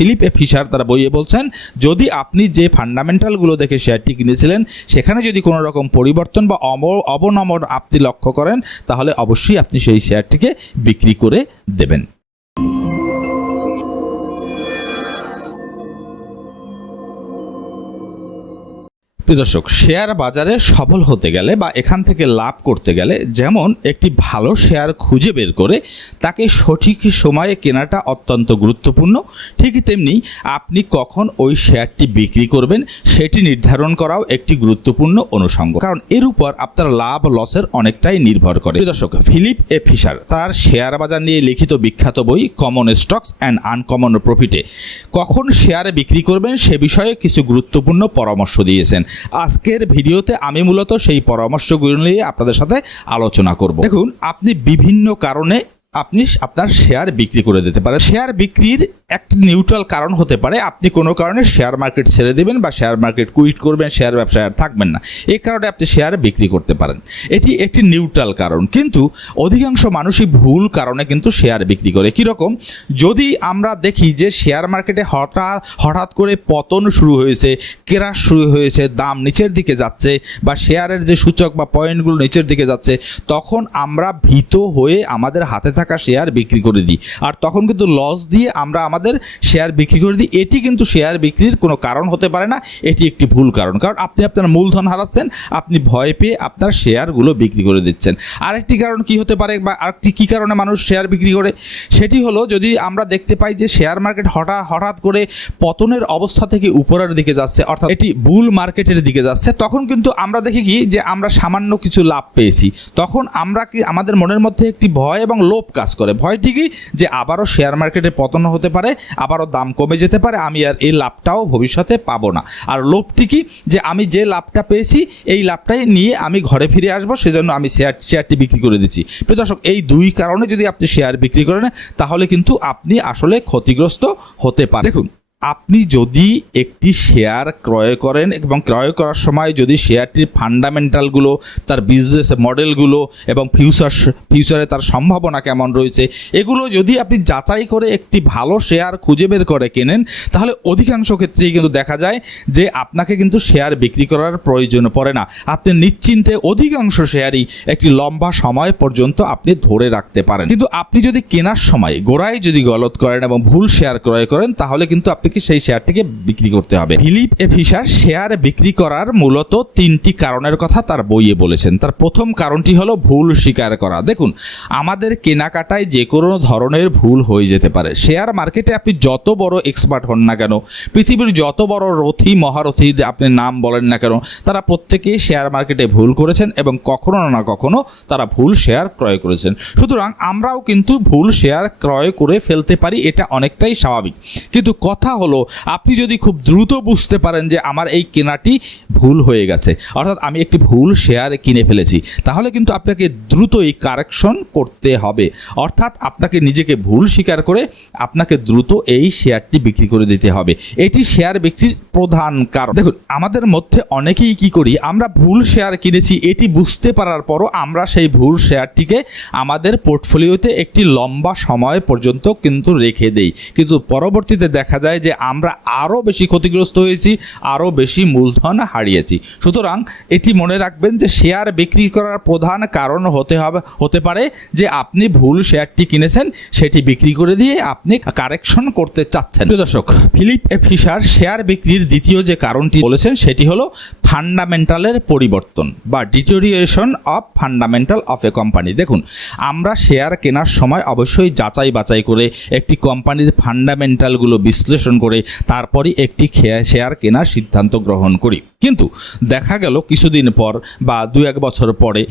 Philip A fisher তারা বইয়ে বলছেন, যদি আপনি যে ফান্ডামেন্টালগুলো দেখে শেয়ারটি কিনেছিলেন, সেখানে যদি কোনো রকম পরিবর্তন বা অম অবনমন আপনি লক্ষ্য করেন, তাহলে অবশ্যই আপনি সেই শেয়ারটিকে বিক্রি করে দেবেন। প্রিয় দর্শক শেয়ার বাজারে সফল হতে গেলে বা এখান থেকে লাভ করতে গেলে যেমন একটি ভালো শেয়ার খুঁজে বের করে, তাকে সঠিক সময়ে কেনাটা অত্যন্ত গুরুত্বপূর্ণ। ঠিক তেমনি আপনি কখন ওই শেয়ারটি বিক্রি করবেন, সেটি নির্ধারণ করাও একটি গুরুত্বপূর্ণ অনুষঙ্গ। কারণ এর উপর আপনার লাভ লসের অনেকটাই নির্ভর করে। দর্শক, ফিলিপ এ ফিশার তার শেয়ার বাজার নিয়ে লিখিত বিখ্যাত বই কমন স্টকস অ্যান্ড আনকমন প্রফিটে কখন শেয়ার বিক্রি করবেন সে বিষয়ে কিছু গুরুত্বপূর্ণ পরামর্শ দিয়েছেন। আজকের ভিডিওতে আমি মূলত সেই পরামর্শগুলো নিয়ে আপনাদের সাথে আলোচনা করব। দেখুন, আপনি বিভিন্ন কারণে আপনি আপনার শেয়ার বিক্রি করে দিতে পারেন। শেয়ার বিক্রির একটি নিউট্রাল কারণ হতে পারে, আপনি কোনো কারণে শেয়ার মার্কেট ছেড়ে দেবেন বা শেয়ার মার্কেট কুইট করবেন শেয়ার ব্যবসায় আর থাকবেন না। এই কারণে আপনি শেয়ার বিক্রি করতে পারেন। এটি একটি নিউট্রাল কারণ। কিন্তু অধিকাংশ মানুষই ভুল কারণে কিন্তু শেয়ার বিক্রি করে। কীরকম যদি আমরা দেখি যে শেয়ার মার্কেটে হঠাৎ হঠাৎ করে পতন শুরু হয়েছে কেরাস শুরু হয়েছে, দাম নিচের দিকে যাচ্ছে বা শেয়ারের যে সূচক বা পয়েন্টগুলো নিচের দিকে যাচ্ছে, তখন আমরা ভীত হয়ে আমাদের হাতে থাকা শেয়ার বিক্রি করে দিই। আর তখন কিন্তু লস দিয়ে আমরা আমাদের শেয়ার বিক্রি করে দিই। এটি কিন্তু শেয়ার বিক্রির কোনো কারণ হতে পারে না। এটি একটি ভুল কারণ। কারণ আপনি আপনার মূলধন হারাচ্ছেন, আপনি ভয় পেয়ে আপনার শেয়ারগুলো বিক্রি করে দিচ্ছেন। আরেকটি কারণ কি হতে পারে বা আরেকটি কী কারণে মানুষ শেয়ার বিক্রি করে? সেটি হলো যদি আমরা দেখতে পাই যে শেয়ার মার্কেট হঠাৎ হঠাৎ করে পতনের অবস্থা থেকে উপরের দিকে যাচ্ছে, অর্থাৎ এটি বুল মার্কেটের দিকে যাচ্ছে, তখন কিন্তু আমরা দেখি কি যে আমরা সামান্য কিছু লাভ পেয়েছি। তখন আমরা কি আমাদের মনের মধ্যে একটি ভয় এবং লোভ কাজ করে। ভয় ঠিকই যে আবারও শেয়ার মার্কেটে পতন হতে পারে, আবারও দাম কমে যেতে পারে, আমি আর এই লাভটাও ভবিষ্যতে পাবো না। আর লোভ ঠিকই যে আমি যে লাভটা পেয়েছি, এই লাভটাই নিয়ে আমি ঘরে ফিরে আসব, সেজন্য আমি শেয়ার শেয়ারটি বিক্রি করে দিচ্ছি। প্রিয় দর্শক, এই দুই কারণে যদি আপনি শেয়ার বিক্রি করেন, তাহলে কিন্তু আপনি আসলে ক্ষতিগ্রস্ত হতে পারেন। দেখুন আপনি যদি একটি শেয়ার ক্রয় করেন এবং ক্রয় করার সময় যদি শেয়ারটির ফান্ডামেন্টালগুলো, তার বিজনেস মডেলগুলো এবং ফিউচার ফিউচারে তার সম্ভাবনা কেমন রয়েছে, এগুলো যদি আপনি যাচাই করে একটি ভালো শেয়ার খুঁজে বের করে কেনেন, তাহলে অধিকাংশ ক্ষেত্রেই কিন্তু দেখা যায় যে আপনাকে কিন্তু শেয়ার বিক্রি করার প্রয়োজন পড়ে না। আপনি নিশ্চিন্তে অধিকাংশ শেয়ারই একটি লম্বা সময় পর্যন্ত আপনি ধরে রাখতে পারেন। কিন্তু আপনি যদি কেনার সময় গোড়ায় যদি গলত করেন এবং ভুল শেয়ার ক্রয় করেন, তাহলে কিন্তু আপনাকে সেই শেয়ারটিকে বিক্রি করতে হবে। ফিলিপ এ ফিশার শেয়ার বিক্রি করার মূলত তিনটি কারণের কথা তার বইয়ে বলেছেন। তার প্রথম কারণটি হলো ভুল স্বীকার করা। দেখুন, আমাদের কেনাকাটায় যে কোনো ধরনের ভুল হয়ে যেতে পারে। শেয়ার মার্কেটে আপনি যত বড় এক্সপার্ট হন না কেন, পৃথিবীর যত বড় রথী, মহারথী আপনি নাম বলেন না কেন, তারা প্রত্যেকেই শেয়ার মার্কেটে ভুল করেছেন এবং কখনো না কখনো তারা ভুল শেয়ার ক্রয় করেছেন। সুতরাং আমরাও কিন্তু ভুল শেয়ার ক্রয় করে ফেলতে পারি, এটা অনেকটাই স্বাভাবিক। কিন্তু কথা হলো, আপনি যদি খুব দ্রুত বুঝতে পারেন যে আমার এই কেনাটি ভুল হয়ে গেছে, অর্থাৎ আমি একটি ভুল শেয়ার কিনে ফেলেছি, তাহলে কিন্তু আপনাকে দ্রুতই কারেকশন করতে হবে। অর্থাৎ আপনাকে নিজেকে ভুল স্বীকার করে আপনাকে দ্রুত এই শেয়ারটি বিক্রি করে দিতে হবে। এটি শেয়ার বিক্রির প্রধান কারণ। দেখুন, আমাদের মধ্যে অনেকেই কি করি, আমরা ভুল শেয়ার কিনেছি, এটি বুঝতে পারার পরও আমরা সেই ভুল শেয়ারটিকে আমাদের পোর্টফোলিওতে একটি লম্বা সময় পর্যন্ত কিন্তু রেখে দেই। কিন্তু পরবর্তীতে দেখা যায় যে আমরা আরও বেশি ক্ষতিগ্রস্ত হয়েছি আরও বেশি মূলধন হারিয়েছি। সুতরাং এটি মনে রাখবেন যে শেয়ার বিক্রি করার প্রধান কারণ হতে হবে, হতে পারে যে আপনি ভুল শেয়ারটি কিনেছেন, সেটি বিক্রি করে দিয়ে আপনি কারেকশন করতে চাচ্ছেন। দর্শক ফিলিপ এ ফিশার শেয়ার বিক্রির দ্বিতীয় যে কারণটি বলেছেন, সেটি হলো ফান্ডামেন্টালের পরিবর্তন বা deterioration of fundamental of a company দেখুন, আমরা শেয়ার কেনার সময় অবশ্যই যাচাই বাছাই করে একটি কোম্পানির ফান্ডামেন্টালগুলো বিশ্লেষণ করে তারপরই একটি শেয়ার কেনার সিদ্ধান্ত গ্রহণ করি। কিন্তু দেখা গেল কিছুদিন পর বা দু এক বছর পরে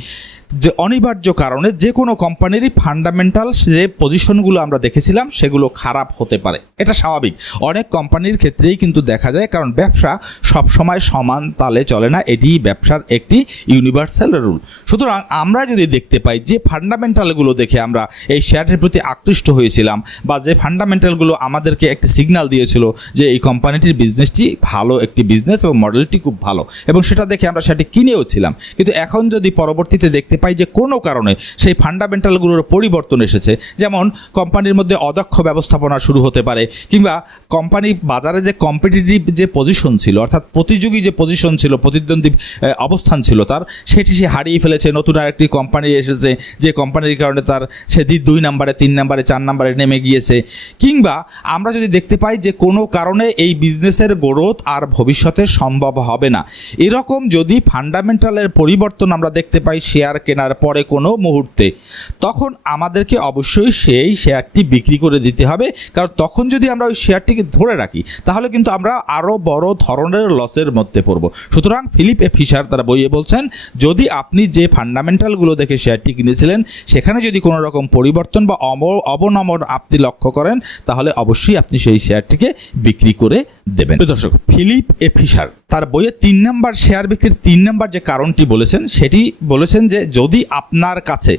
যে অনিবার্য কারণে যে কোনো কোম্পানিরই ফান্ডামেন্টাল যে পজিশনগুলো আমরা দেখেছিলাম, সেগুলো খারাপ হতে পারে। এটা স্বাভাবিক। অনেক কোম্পানির ক্ষেত্রেই কিন্তু দেখা যায়, কারণ ব্যবসা সবসময় সমান তালে চলে না। এটি ব্যবসার একটি ইউনিভার্সাল রুল সুতরাং আমরা যদি দেখতে পাই, যে ফান্ডামেন্টালগুলো দেখে আমরা এই শেয়ারটির প্রতি আকৃষ্ট হয়েছিলাম বা যে ফান্ডামেন্টালগুলো আমাদেরকে একটি সিগন্যাল দিয়েছিল যে এই কোম্পানিটির বিজনেসটি ভালো একটি বিজনেস এবং মডেলটি খুব ভালো। এবং সেটা দেখে আমরা সেটি কিনেও ছিলাম। কিন্তু এখন যদি পরবর্তীতে দেখতে পাই যে কোনো কারণে সেই ফান্ডামেন্টালগুলোর পরিবর্তন এসেছে, যেমন কোম্পানির মধ্যে অদক্ষ ব্যবস্থাপনা শুরু হতে পারে, কিংবা কোম্পানি বাজারে যে কম্পিটিটিভ যে পজিশন ছিল, অর্থাৎ প্রতিযোগী যে পজিশন ছিল, প্রতিদ্বন্দ্বী অবস্থান ছিল তার, সেটি সে হারিয়ে ফেলেছে। নতুন আরেকটি কোম্পানি এসেছে, যে কোম্পানির কারণে তার সে দি- দুই নাম্বারে, তিন নাম্বারে, চার নাম্বারে নেমে গিয়েছে। কিংবা আমরা যদি দেখতে পাই যে কোনো কারণে এই বিজনেসের গ্রোথ আর ভবিষ্যতে সম্ভব হবে না। এরকম যদি ফান্ডামেন্টালের পরিবর্তন আমরা দেখতে পাই শেয়ার কেনার পরে কোনো মুহূর্তে, তখন আমাদেরকে অবশ্যই সেই শেয়ারটি বিক্রি করে দিতে হবে। কারণ তখন যদি আমরা ওই শেয়ারটিকে ধরে রাখি, তাহলে কিন্তু আমরা আরও বড় ধরনের লসের মধ্যে পড়ব। সুতরাং ফিলিপ এ ফিশার তারা বইয়ে বলছেন, যদি আপনি যে ফান্ডামেন্টালগুলো দেখে শেয়ারটি কিনেছিলেন, সেখানে যদি কোনো রকম পরিবর্তন বা অম, অবনমন আপনি লক্ষ্য করেন, তাহলে অবশ্যই আপনি সেই শেয়ারটিকে বিক্রি করে দেবেন। দর্শক, ফিলিপ এ ফিশার তার বইয়ে তিন নম্বর শেয়ার বিক্রির তিন নম্বর যে কারণটি বলেছেন, সেটি বলেছেন যে যদি আপনার কাছে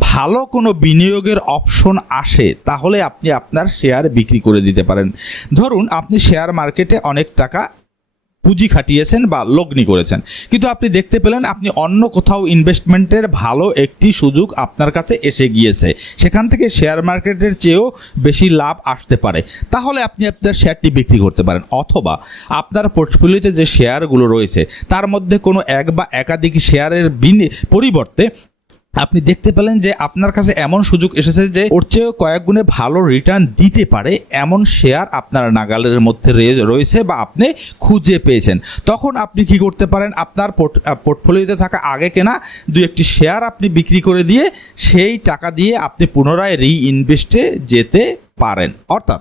ভালো কোনো বিনিয়োগের অপশন আসে, তাহলে আপনি আপনার শেয়ার বিক্রি করে দিতে পারেন। ধরুন, আপনি শেয়ার মার্কেটে অনেক টাকা পুঁজি খাটিয়েছেন বা লগ্নি করেছেন। কিন্তু আপনি দেখতে পেলেন, আপনি অন্য কোথাও ইনভেস্টমেন্টের ভালো একটি সুযোগ আপনার কাছে এসে গিয়েছে। সেখান থেকে শেয়ার মার্কেটের চেয়েও বেশি লাভ আসতে পারে। তাহলে আপনি আপনার শেয়ারটি বিক্রি করতে পারেন। অথবা আপনার পোর্টফোলিওতে যে শেয়ারগুলো রয়েছে, তার মধ্যে কোনো এক বা একাধিক শেয়ারের বিনি পরিবর্তে আপনি দেখতে পেলেন যে আপনার কাছে এমন সুযোগ এসেছে যে ওর চেয়েও কয়েক গুণে ভালো রিটার্ন দিতে পারে এমন শেয়ার আপনার নাগালের মধ্যে রয়েছে বা আপনি খুঁজে পেয়েছেন। তখন আপনি কি করতে পারেন? আপনার পোর্ট পোর্টফোলিওতে থাকা আগে কেনা দু একটি শেয়ার আপনি বিক্রি করে দিয়ে সেই টাকা দিয়ে আপনি পুনরায় রি ইনভেস্টে যেতে পারেন। অর্থাৎ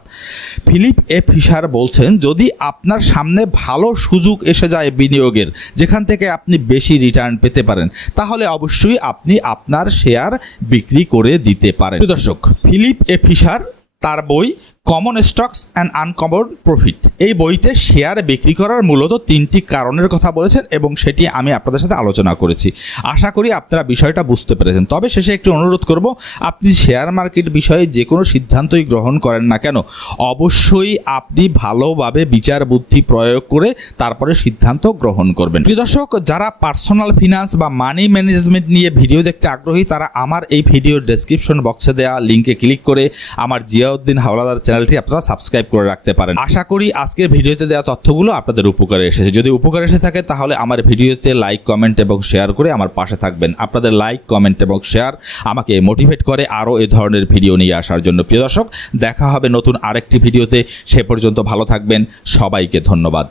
ফিলিপ এ ফিশার বলছেন, যদি আপনার সামনে ভালো সুযোগ এসে যায় বিনিয়োগের, যেখান থেকে আপনি বেশি রিটার্ন পেতে পারেন, তাহলে অবশ্যই আপনি আপনার শেয়ার বিক্রি করে দিতে পারেন। দর্শক, ফিলিপ এ ফিশার তার বই common stocks and uncommon profit এই বইতে শেয়ার বিক্রি করার মূলত তিনটি কারণের কথা বলেছেন এবং সেটি আমি আপনাদের সাথে আলোচনা করেছি। আশা করি আপনারা বিষয়টা বুঝতে পেরেছেন। তবে শেষে একটি অনুরোধ করব, আপনি শেয়ার মার্কেট বিষয়ে যে কোনো সিদ্ধান্তই গ্রহণ করেন না কেন, অবশ্যই আপনি ভালোভাবে বিচার বুদ্ধি প্রয়োগ করে তারপরে সিদ্ধান্ত গ্রহণ করবেন। প্রিয় দর্শক, যারা পার্সোনাল ফিনান্স বা মানি ম্যানেজমেন্ট নিয়ে ভিডিও দেখতে আগ্রহী, তারা আমার এই ভিডিওর ডেসক্রিপশন বক্সে দেওয়া লিঙ্কে ক্লিক করে আমার জিয়াউদ্দিন হাওলাদার চ্যানেলটি আপনারা সাবস্ক্রাইব করে রাখতে পারেন। আশা করি আজকের ভিডিওতে দেওয়া তথ্যগুলো আপনাদের উপকারে এসেছে। যদি উপকার এসে থাকে, তাহলে আমার ভিডিওতে লাইক কমেন্ট এবং শেয়ার করে আমার পাশে থাকবেন। আপনাদের লাইক কমেন্ট এবং শেয়ার আমাকে মোটিভেট করে আরও এ ধরনের ভিডিও নিয়ে আসার জন্য। প্রিয় দর্শক, দেখা হবে নতুন আরেকটি ভিডিওতে। সে পর্যন্ত ভালো থাকবেন। সবাইকে ধন্যবাদ।